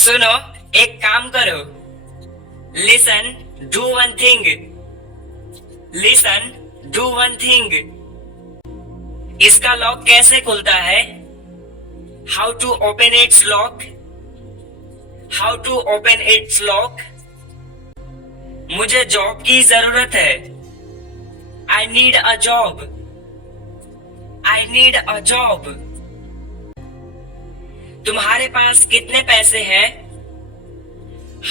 सुनो, एक काम करो। Listen, do one thing. Listen, do one thing. इसका लॉक कैसे खुलता है? How to open its lock. How to open its lock. मुझे जॉब की जरूरत है। I need a job. I need a job. तुम्हारे पास कितने पैसे हैं?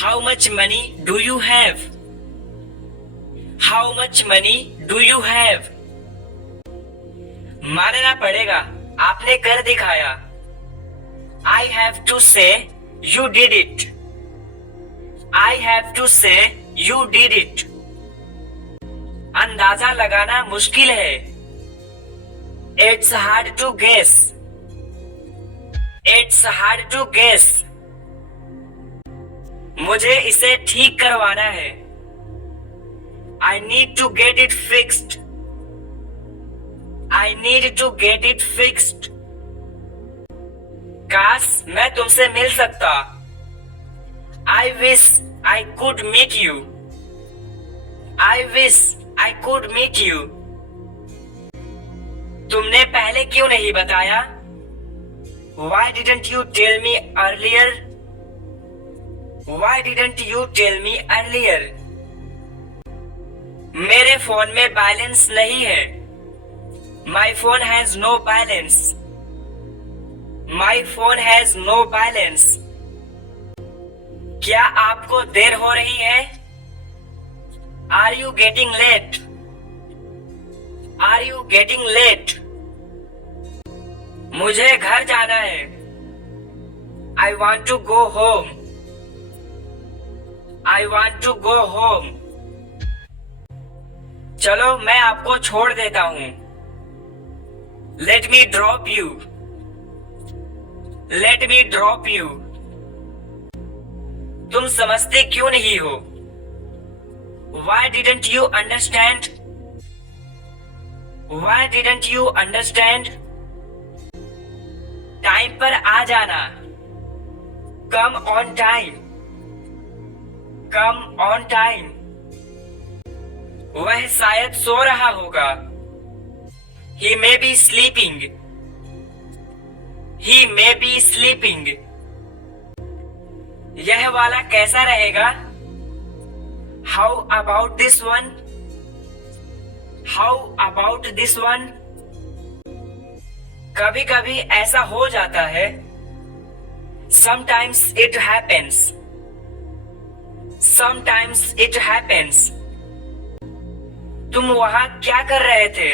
How much money do you have. How much money do you have. मानना पड़ेगा, आपने कर दिखाया। I have to say you did it. I have to say you did it. अंदाजा लगाना मुश्किल है। It's hard to guess. It's hard to guess. मुझे इसे ठीक करवाना है। I need to get it fixed. I need to get it fixed. काश मैं तुमसे मिल सकता। I wish I could meet you. I wish I could meet you. तुमने पहले क्यों नहीं बताया? Why didn't you tell me earlier? Why didn't you tell me earlier? मेरे फोन में बैलेंस नहीं है। My phone has no balance. My phone has no balance. क्या आपको देर हो रही है? Are you getting late? Are you getting late? मुझे घर जाना है। I want to go home. I want to go home. चलो मैं आपको छोड़ देता हूं। Let me drop you. Let me drop you. तुम समझते क्यों नहीं हो? Why didn't you understand? Why didn't you understand? Time पर आ जाना। Come on time. Come on time. वह शायद सो रहा होगा। He may be sleeping. He may be sleeping. यह वाला कैसा रहेगा? How about this one? How about this one? कभी कभी ऐसा हो जाता है। Sometimes it happens. Sometimes it happens. तुम वहां क्या कर रहे थे?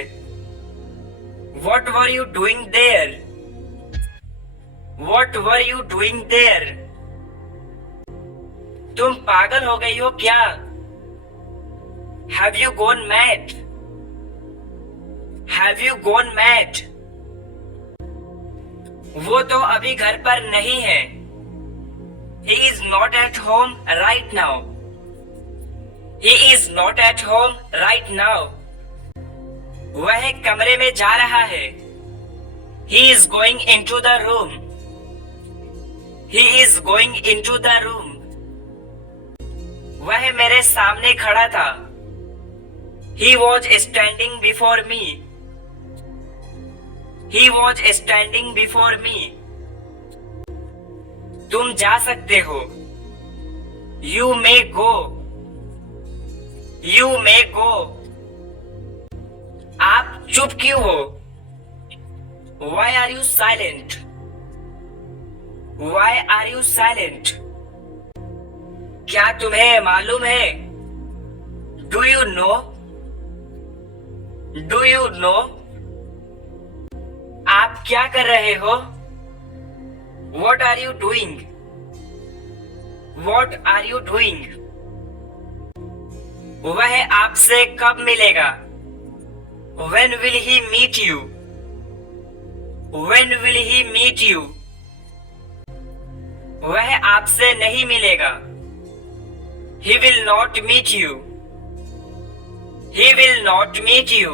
What were you doing there? What were you doing there? तुम पागल हो गई हो क्या? Have you gone mad? Have you gone mad? वो तो अभी घर पर नहीं है। He is not at home right now. He is not at home right now. वह कमरे में जा रहा है। He is going into the room. He is going into the room. वह मेरे सामने खड़ा था। He was standing before me. He was standing before me. तुम जा सकते हो। You may go. You may go. आप चुप क्यों हो? Why are you silent? Why are you silent? क्या तुम्हें मालूम है? Do you know? Do you know? आप क्या कर रहे हो? What are you doing? What are you doing? वह आपसे कब मिलेगा? When will he meet you? When will he meet you? वह आपसे नहीं मिलेगा। He will not meet you. He will not meet you.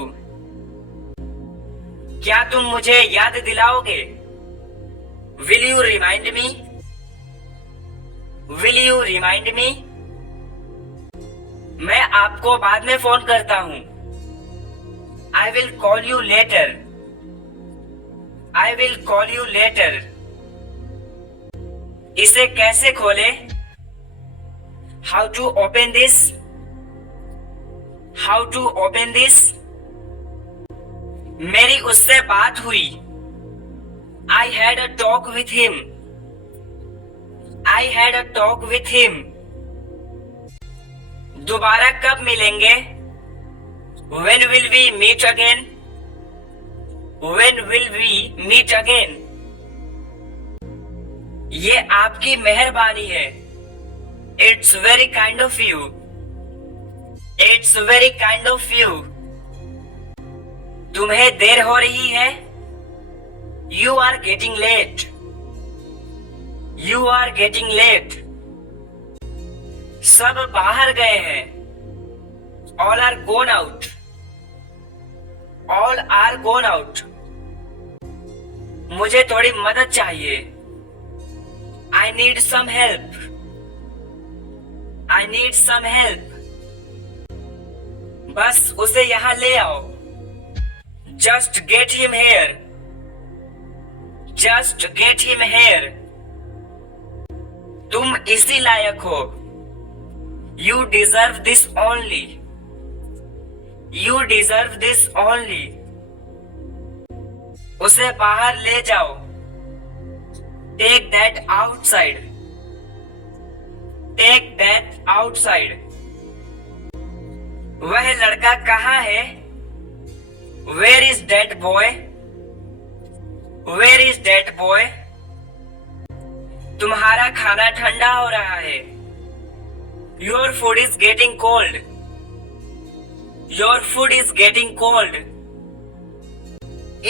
क्या तुम मुझे याद दिलाओगे? Will you remind me? Will you remind me? मैं आपको बाद में फोन करता हूं। I will call you later. I will call you later. इसे कैसे खोले? How to open this? How to open this? मेरी उससे बात हुई। I had a talk with him. I had a talk with him. दोबारा कब मिलेंगे? When will we meet again? When will we meet again? ये आपकी मेहरबानी है। It's very kind of you. It's very kind of you. तुम्हें देर हो रही है? You are getting late. You are getting late. सब बाहर गए हैं। All are gone out. All are gone out. मुझे थोड़ी मदद चाहिए। I need some help. I need some help. बस उसे यहाँ ले आओ। Just get him here. Just get him here. तुम इसी लायक हो। You deserve this only. You deserve this only. उसे बाहर ले जाओ। Take that outside. Take that outside. वह लड़का कहाँ है? Where is that boy? Where is that boy? तुम्हारा खाना ठंडा हो रहा है। Your food is getting cold. Your food is getting cold.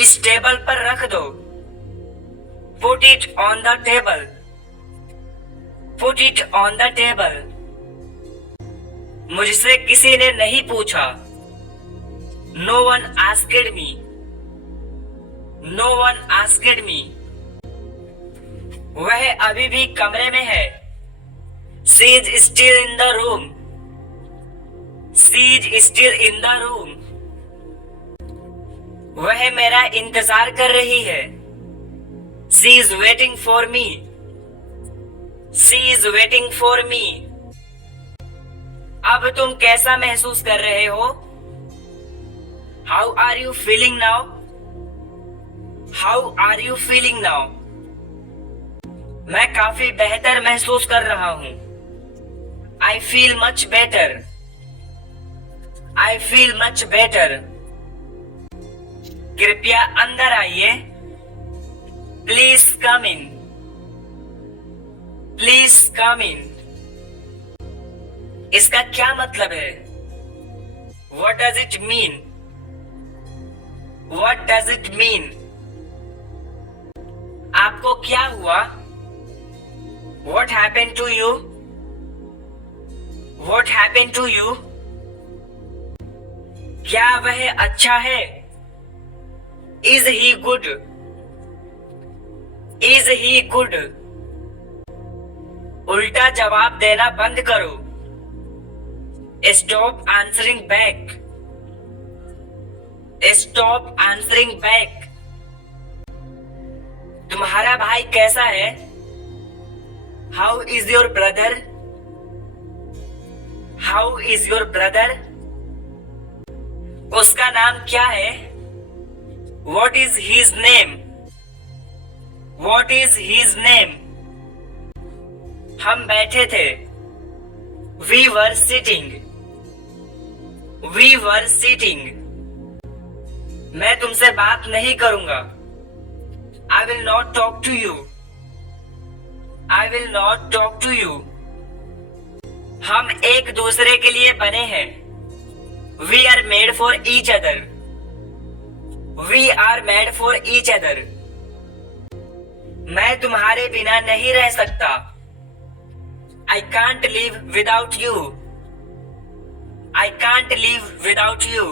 इस टेबल पर रख दो। Put it on the table. Put it on the table. मुझसे किसी ने नहीं पूछा। No one asked me. No one asked me. वह अभी भी कमरे में है। She is still in the room. She is still in the room. वह मेरा इंतजार कर रही है। She is waiting for me. She is waiting for me. अब तुम कैसा महसूस कर रहे हो? How are you feeling now? How are you feeling now? मैं काफी बेहतर महसूस कर रहा हूं। I feel much better. I feel much better. कृपया अंदर आइए। Please come in. Please come in. इसका क्या मतलब है? What does it mean? What does it mean? आपको क्या हुआ? What happened to you? What happened to you? क्या वह अच्छा है? Is he good? Is he good? उल्टा जवाब देना बंद करो। Stop answering back. Stop answering back. तुम्हारा भाई कैसा है? How is your brother? How is your brother? उसका नाम क्या है? What is his name? What is his name? हम बैठे थे। We were sitting. We were sitting. मैं तुमसे बात नहीं करूंगा। I will not talk to you. I will not talk to you. हम एक दूसरे के लिए बने हैं। We are made for each other. We are made for each other. मैं तुम्हारे बिना नहीं रह सकता। I can't live without you. I can't live without you.